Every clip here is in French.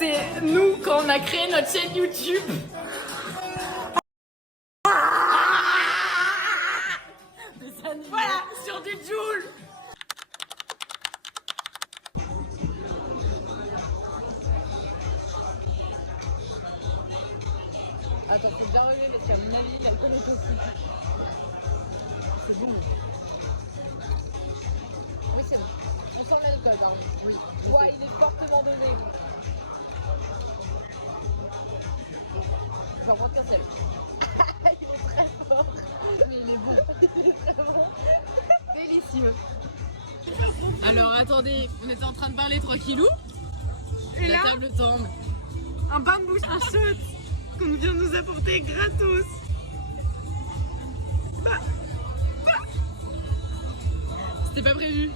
c'est nous quand on a créé notre chaîne YouTube. Des années. Voilà, sur du Joule. Attends, faut bien relever parce qu'à mon avis, l'alcool est aussi. C'est bon. Oui, c'est bon. On sent l'alcool, par contre. Oui. Ouais, il est fortement dosé. Je vais en prendre qu'un seul. Il est très fort. Mais il est bon. Il est vraiment délicieux. Alors attendez, on était en train de parler tranquillou. Et La là, table tombe. un bain de bouche, un shot qu'on vient de nous apporter gratos. C'était pas prévu.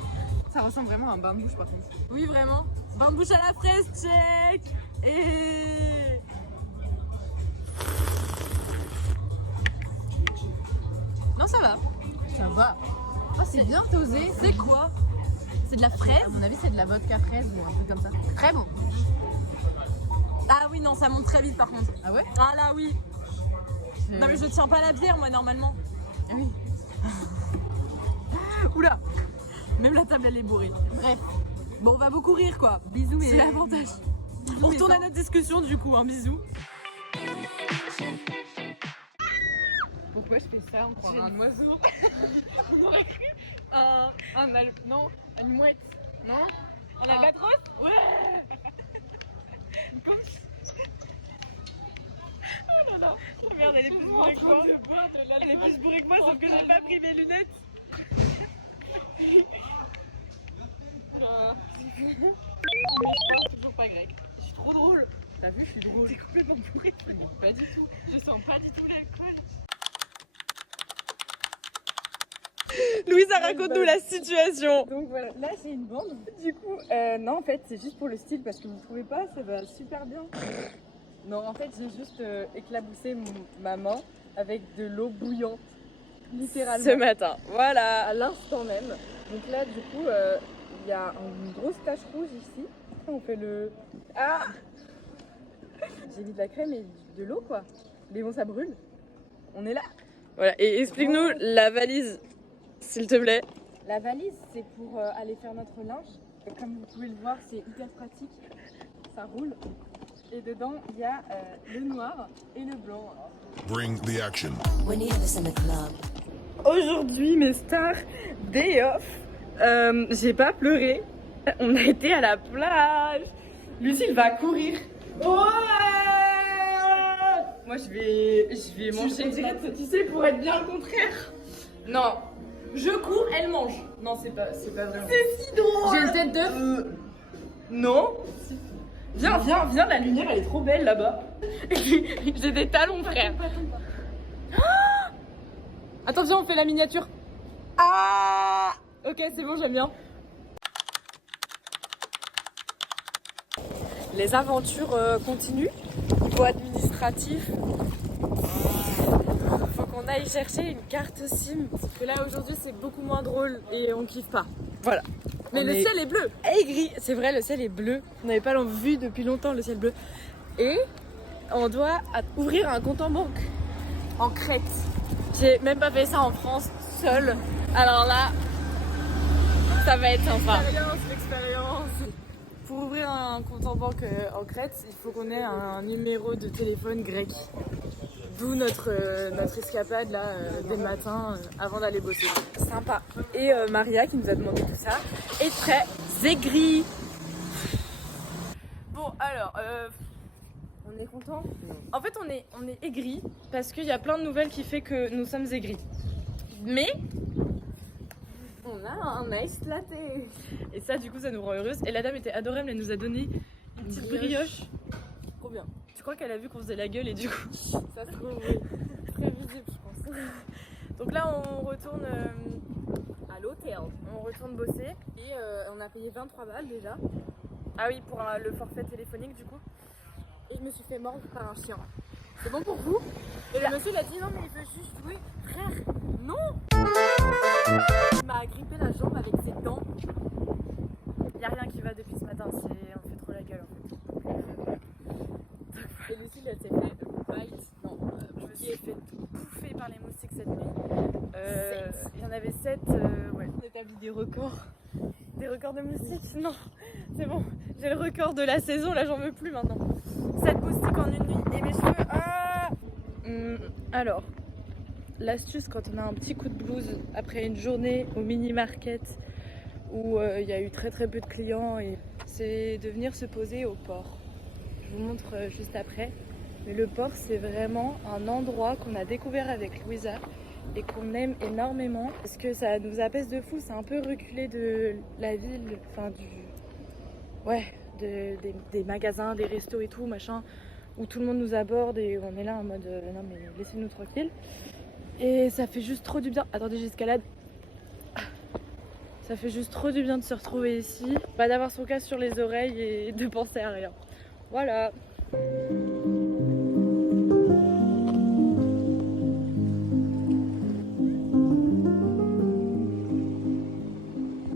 Ça ressemble vraiment à un bain de bouche, par contre. Oui, vraiment. Bain de bouche à la fraise, check. Et non, ça va. Ça va. Ah, c'est bien dosé. C'est quoi? C'est de la fraise? À mon avis, c'est de la vodka fraise ou un truc comme ça. Très bon. Ah oui, non, ça monte très vite par contre. Ah ouais? Ah là, oui. Non, mais je tiens pas la bière, moi, normalement. Ah oui. Oula. Même la table, elle est bourrée. Bref. Bon, on va beaucoup rire, quoi. Bisous C'est et... l'avantage. On retourne à notre discussion, du coup. Un bisou. Pourquoi je fais ça? On croirait un oiseau. On aurait cru non, une mouette. Non? Un albatros? Ouais. Comme ça. Oh là là. Oh merde, elle est plus bourrée que moi. Elle est plus bourrée que moi, sauf que j'ai pas pris mes lunettes. Oula, c'est fou. Mais je parle toujours pas grec. Je suis trop drôle. T'as vu, je suis drôle. T'es complètement bourrée. Mais pas du tout. Je sens pas du tout l'alcool. Louisa, raconte-nous la situation. Donc voilà, là j'ai une bande. Du coup, non, en fait, c'est juste pour le style parce que vous trouvez pas, ça va super bien. Non, en fait, j'ai juste éclaboussé ma main avec de l'eau bouillante, littéralement. Ce matin, voilà. À l'instant même. Donc là, du coup, il y a une grosse tache rouge ici. On fait le. Ah. J'ai mis de la crème et de l'eau, quoi. Mais bon, ça brûle. On est là. Voilà, et explique-nous la valise, s'il te plaît. La valise, c'est pour aller faire notre linge. Comme vous pouvez le voir, c'est hyper pratique. Ça roule. Et dedans, il y a le noir et le blanc. Bring the action. Aujourd'hui, mes stars, day off. J'ai pas pleuré. On a été à la plage. Lucille va courir. Ouais. Moi, je vais manger. On dirait, tu sais, pour être bien le contraire. Non. Je cours, elle mange. Non, c'est pas vrai. C'est si drôle. J'ai une tête d'œuf. Non. Viens, la lumière, elle est trop belle là-bas. J'ai des talons, frère. Attends, viens, on fait la miniature. Ah. Ok, c'est bon, j'aime bien. Les aventures continuent. Niveau administratif, faut qu'on aille chercher une carte SIM. Parce que là, aujourd'hui, c'est beaucoup moins drôle et on kiffe pas. Voilà. Mais le ciel est bleu et gris. C'est vrai, le ciel est bleu. On n'avait pas vu depuis longtemps le ciel bleu. Et on doit ouvrir un compte en banque en Crète. J'ai même pas fait ça en France seule. Alors là, ça va être sympa. L'expérience. Pour ouvrir un compte en banque en Crète, il faut qu'on ait un numéro de téléphone grec. D'où notre escapade là dès le matin avant d'aller bosser. Sympa. Et Maria qui nous a demandé tout ça est très aigrie. Bon alors, on est content. En fait on est aigris parce qu'il y a plein de nouvelles qui fait que nous sommes aigris. Mais on a un nice latte. Et ça du coup ça nous rend heureuse. Et la dame était adorable, elle nous a donné une petite brioche. Trop bien. Je crois qu'elle a vu qu'on faisait la gueule et du coup ça se trouve oui. Très visible je pense. Donc là on retourne à l'hôtel. On retourne bosser et on a payé 23 balles déjà. Ah oui pour le forfait téléphonique du coup. Et je me suis fait mordre par un chien. C'est bon pour vous? Et le monsieur il a dit non mais il veut juste jouer. Frère, non. Il m'a agrippé la jambe avec ses dents. Y a rien qui va depuis ce matin, on fait trop la gueule en fait. des records. Des records de moustiques. Non, c'est bon. J'ai le record de la saison, là j'en veux plus maintenant. 7 moustiques en une nuit. Et mes cheveux. Ah alors, l'astuce quand on a un petit coup de blues après une journée au mini-market où il y a eu très peu de clients, et c'est de venir se poser au port. Je vous montre juste après. Mais le port, c'est vraiment un endroit qu'on a découvert avec Louisa et qu'on aime énormément parce que ça nous apaise de fou. C'est un peu reculé de la ville, enfin des magasins, des restos et tout, machin, où tout le monde nous aborde et on est là en mode non mais laissez-nous tranquille. Et ça fait juste trop du bien. Attendez, j'escalade. Ça fait juste trop du bien de se retrouver ici, d'avoir son casque sur les oreilles et de penser à rien. Voilà.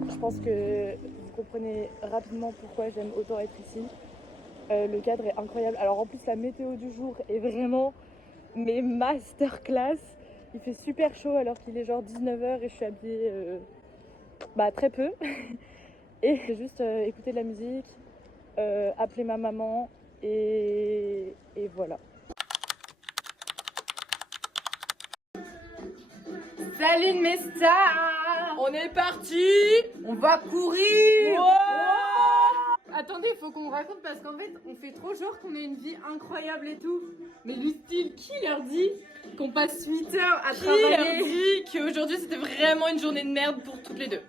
Je pense que vous comprenez rapidement pourquoi j'aime autant être ici. Le cadre est incroyable. Alors en plus la météo du jour est vraiment mais masterclass. Il fait super chaud alors qu'il est genre 19h et je suis habillée très peu. Et j'ai juste écouter de la musique, appeler ma maman et voilà. Salut mes stars! On est parti! On va courir! Ouais. Attendez, faut qu'on raconte parce qu'en fait, on fait trop genre qu'on a une vie incroyable et tout. Mais Lucille, qui leur dit qu'on passe 8 heures à travailler? Qui leur dit qu'aujourd'hui c'était vraiment une journée de merde pour toutes les deux?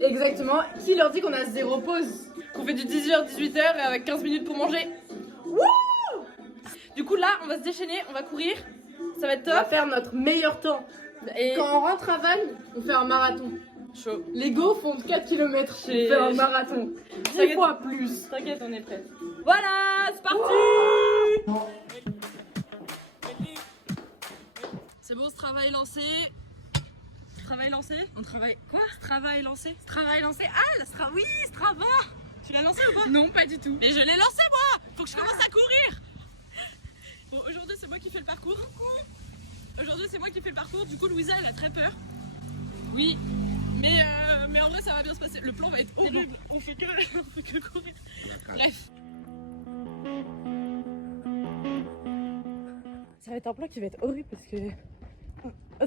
Exactement. Qui leur dit qu'on a 0 pause? Qu'on fait du 10h-18h avec 15 minutes pour manger? Wouh! Du coup là, on va se déchaîner, on va courir. Ça va être On va top. faire notre meilleur temps. Et Quand on rentre à Vannes, on fait un marathon. chaud. Les go font 4 km, on fait un marathon. 10 T'inquiète. fois plus. T'inquiète, on est prêts. Voilà, c'est parti! C'est bon, ce travail est lancé. Ce travail lancé? On travaille. Quoi? Ce travail lancé? Travail lancé. Ah, oui, Strava. Tu l'as lancé ou pas? Non, pas du tout. Mais je l'ai lancé moi! Faut que je commence à courir! Bon, aujourd'hui c'est moi qui fais le parcours. Aujourd'hui c'est moi qui fais le parcours, du coup Louisa elle a très peur. Oui, mais en vrai ça va bien se passer. Le plan va être horrible, on fait que courir. Bref. Ça va être un plan qui va être horrible parce que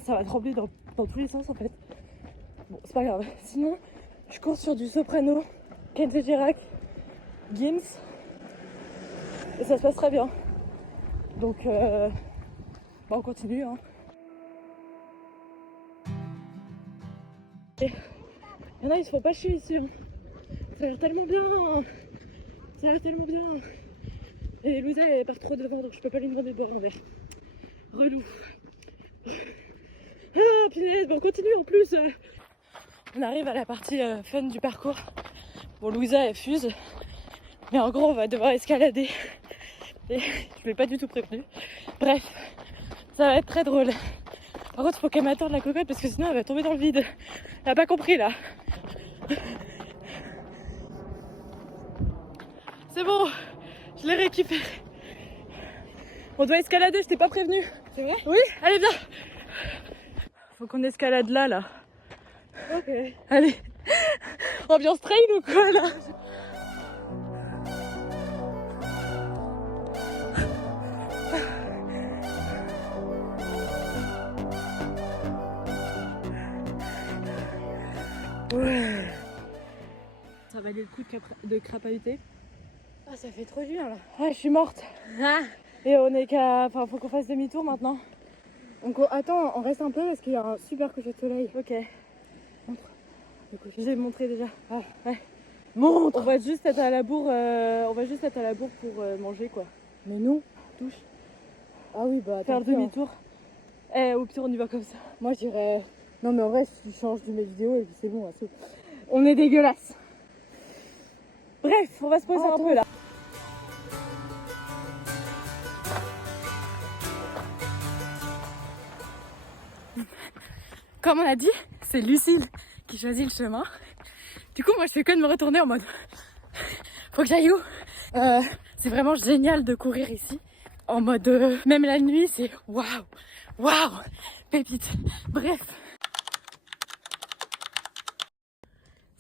ça va trembler dans tous les sens en fait. Bon, c'est pas grave. Sinon, je cours sur du soprano, Kenji Girac, Gims. Et ça se passe très bien. Donc, on continue. Hein. Et il y en a, ils se font pas chier ici. Hein. Ça a l'air tellement bien. Ça a l'air tellement bien. Et Louisa, elle part trop devant, donc je peux pas lui demander de boire un verre. Relou. Ah, punaise, bon, on continue en plus. On arrive à la partie fun du parcours. Bon, Louisa, elle fuse. Mais en gros, on va devoir escalader. Et je l'ai pas du tout prévenu. Bref, ça va être très drôle. Par contre, faut qu'elle m'attende la cocotte parce que sinon elle va tomber dans le vide. Elle a pas compris là. C'est bon, je l'ai récupéré. On doit escalader, je t'ai pas prévenu. C'est vrai? Oui, allez viens. Faut qu'on escalade là. Ok. Allez. Ambiance trail ou quoi là? Ouais. Ça valait le coup de crapahuter. Ah, ça fait trop dur là. Ouais, je suis morte. Ah. Et on est qu'à... Enfin, faut qu'on fasse demi-tour maintenant. Attends, on reste un peu parce qu'il y a un super coucher de soleil. Ok. Montre le coucher. Je vais montrer déjà. Ah. Ouais. Montre. On va juste être à la bourre. On va juste être à la bourre pour manger quoi. Mais non. Touche. Ah oui, bah Faire attends. demi-tour. Au pire on y va comme ça. Moi je dirais... Non mais en vrai, si tu changes de mes vidéos et puis c'est bon, c'est bon. On est dégueulasse. Bref, on va se poser un peu là. Comme on a dit, c'est Lucille qui choisit le chemin. Du coup, moi je fais que de me retourner en mode faut que j'aille où? C'est vraiment génial de courir ici. En mode même la nuit, c'est waouh, waouh, pépite. Bref.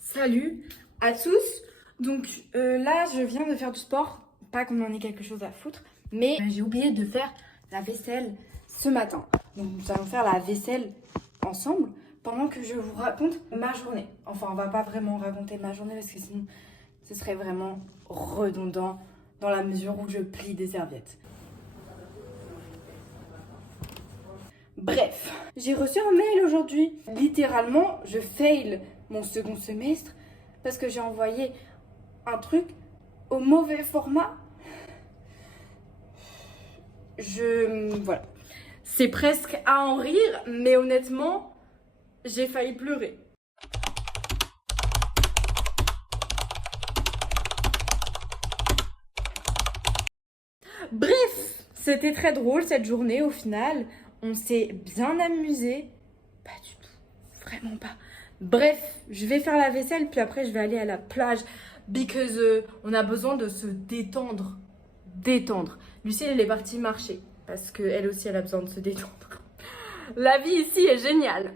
Salut à tous. Donc là, je viens de faire du sport. Pas qu'on en ait quelque chose à foutre, mais j'ai oublié de faire la vaisselle ce matin. Donc nous allons faire la vaisselle ensemble pendant que je vous raconte ma journée. Enfin, on va pas vraiment raconter ma journée parce que sinon, ce serait vraiment redondant dans la mesure où je plie des serviettes. Bref, j'ai reçu un mail aujourd'hui. Littéralement, je fail mon second semestre parce que j'ai envoyé un truc au mauvais format. Voilà. C'est presque à en rire, mais honnêtement, j'ai failli pleurer. Bref, c'était très drôle cette journée au final. On s'est bien amusé. Pas du tout, vraiment pas. Bref, je vais faire la vaisselle puis après je vais aller à la plage because on a besoin de se détendre. Lucille, elle est partie marcher parce qu'elle aussi elle a besoin de se détendre. La vie ici est géniale.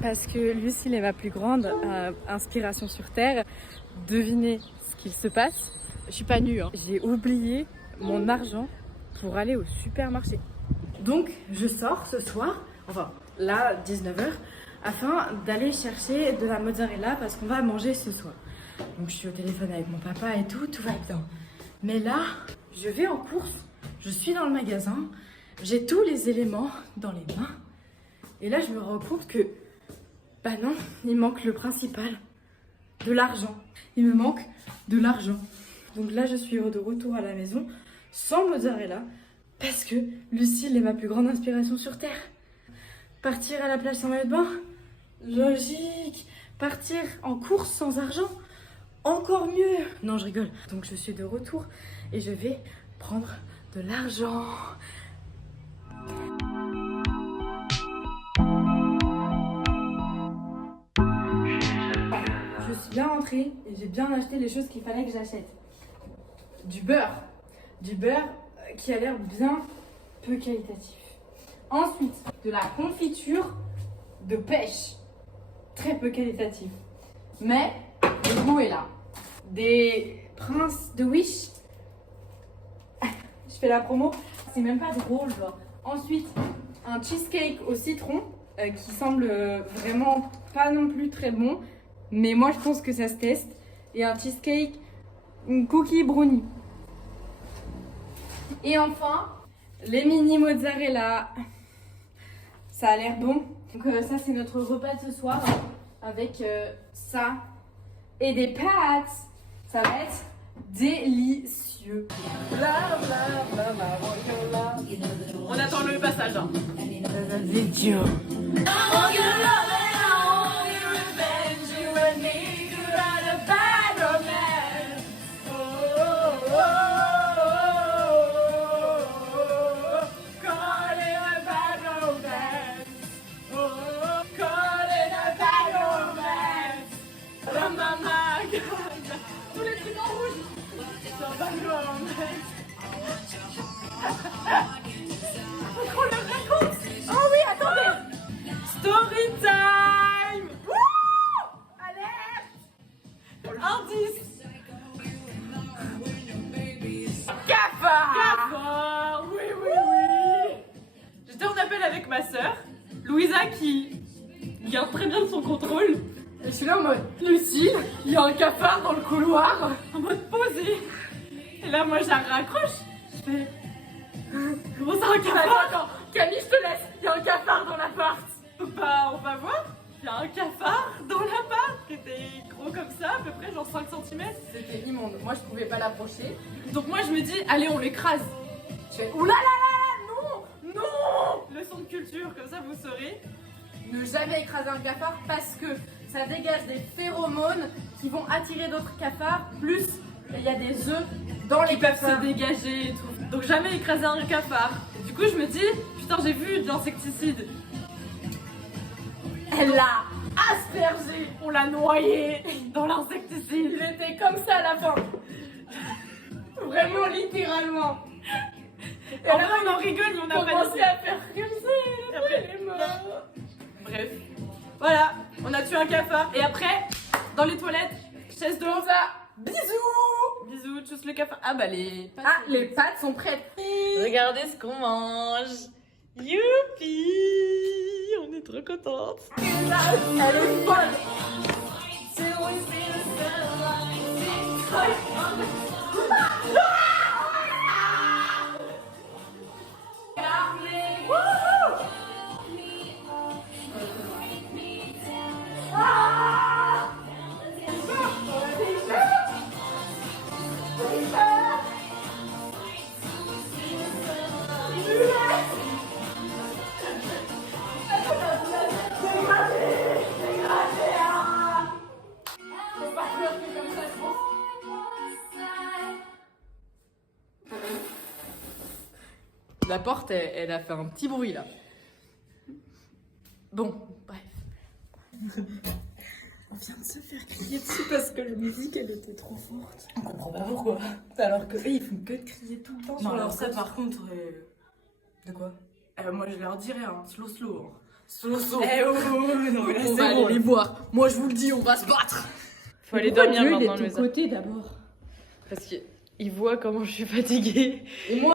Parce que Lucille est ma plus grande inspiration sur Terre. Devinez ce qu'il se passe. Je suis pas nue, hein. J'ai oublié mon argent pour aller au supermarché. Donc je sors ce soir, enfin là 19h, afin d'aller chercher de la mozzarella parce qu'on va manger ce soir. Donc je suis au téléphone avec mon papa et tout va bien. Mais là, je vais en course, je suis dans le magasin, j'ai tous les éléments dans les mains. Et là je me rends compte que, bah non, il manque le principal, de l'argent. Il me manque de l'argent. Donc là je suis de retour à la maison sans mozzarella parce que Lucille est ma plus grande inspiration sur Terre. Partir à la plage sans maillot de bain? Logique. Partir en course sans argent? Encore mieux. Non, je rigole. Donc je suis de retour et je vais prendre de l'argent. Je suis bien rentrée et j'ai bien acheté les choses qu'il fallait que j'achète. Du beurre qui a l'air bien peu qualitatif. Ensuite, de la confiture de pêche, très peu qualitative. Mais le goût est là. Des princes de Wish. Je fais la promo, c'est même pas drôle genre. Ensuite, un cheesecake au citron qui semble vraiment pas non plus très bon. Mais moi je pense que ça se teste. Et un cheesecake, une cookie brownie. Et enfin, les mini mozzarella. Ça a l'air bon. Donc ça c'est notre repas de ce soir avec ça et des pâtes. Ça va être délicieux. On attend le passage. Hein. Vidéo. Ma sœur, Louisa qui garde très bien son contrôle. Et je suis là en mode Lucille, il y a un cafard dans le couloir, en mode posé. Et là moi je la raccroche. Je fais comment ça un cafard? Attends, Camille je te laisse, il y a un cafard dans l'appart. Bah on va voir, il y a un cafard dans l'appart qui était gros comme ça, à peu près genre 5 cm. C'était immonde, moi je pouvais pas l'approcher. Donc moi je me dis allez on l'écrase. Je fais oulala. Non! Leçon de culture, comme ça vous saurez. Ne jamais écraser un cafard parce que ça dégage des phéromones qui vont attirer d'autres cafards. Plus, il y a des œufs dans les cafards. Ils peuvent se dégager et tout. Donc jamais écraser un cafard. Et du coup, je me dis, putain, j'ai vu de l'insecticide. Elle l'a aspergé, on l'a noyé dans l'insecticide. Il était comme ça à la fin. Vraiment, littéralement. rigole, mais on a commencé à faire comme ça et après elle est morte. Bref. Voilà, on a tué un cafard. Et après, dans les toilettes, chaise de l'enfer. Bisous. Bisous, tous le cafard. Ah bah les pâtes. Ah, les pâtes sont prêtes. Regardez ce qu'on mange. Youpi. On est trop contente. Elle est folle. La porte, elle a fait un petit bruit là. Bon, bref. On vient de se faire crier dessus parce que la musique elle était trop forte. On comprend pas pourquoi. Alors que eux ils font que de crier tout le temps. Non, sur alors leur ça poste. par contre. De quoi? Moi je leur dirais, hein, slow. Hein. Slow. Eh oh, non mais là On c'est va aller bon. les voir. Moi je vous le dis, on va se battre. Faut aller Pourquoi dormir Dieu, il maintenant est de le ton matin. côté d'abord? Parce qu'il voit comment je suis fatiguée. Et moi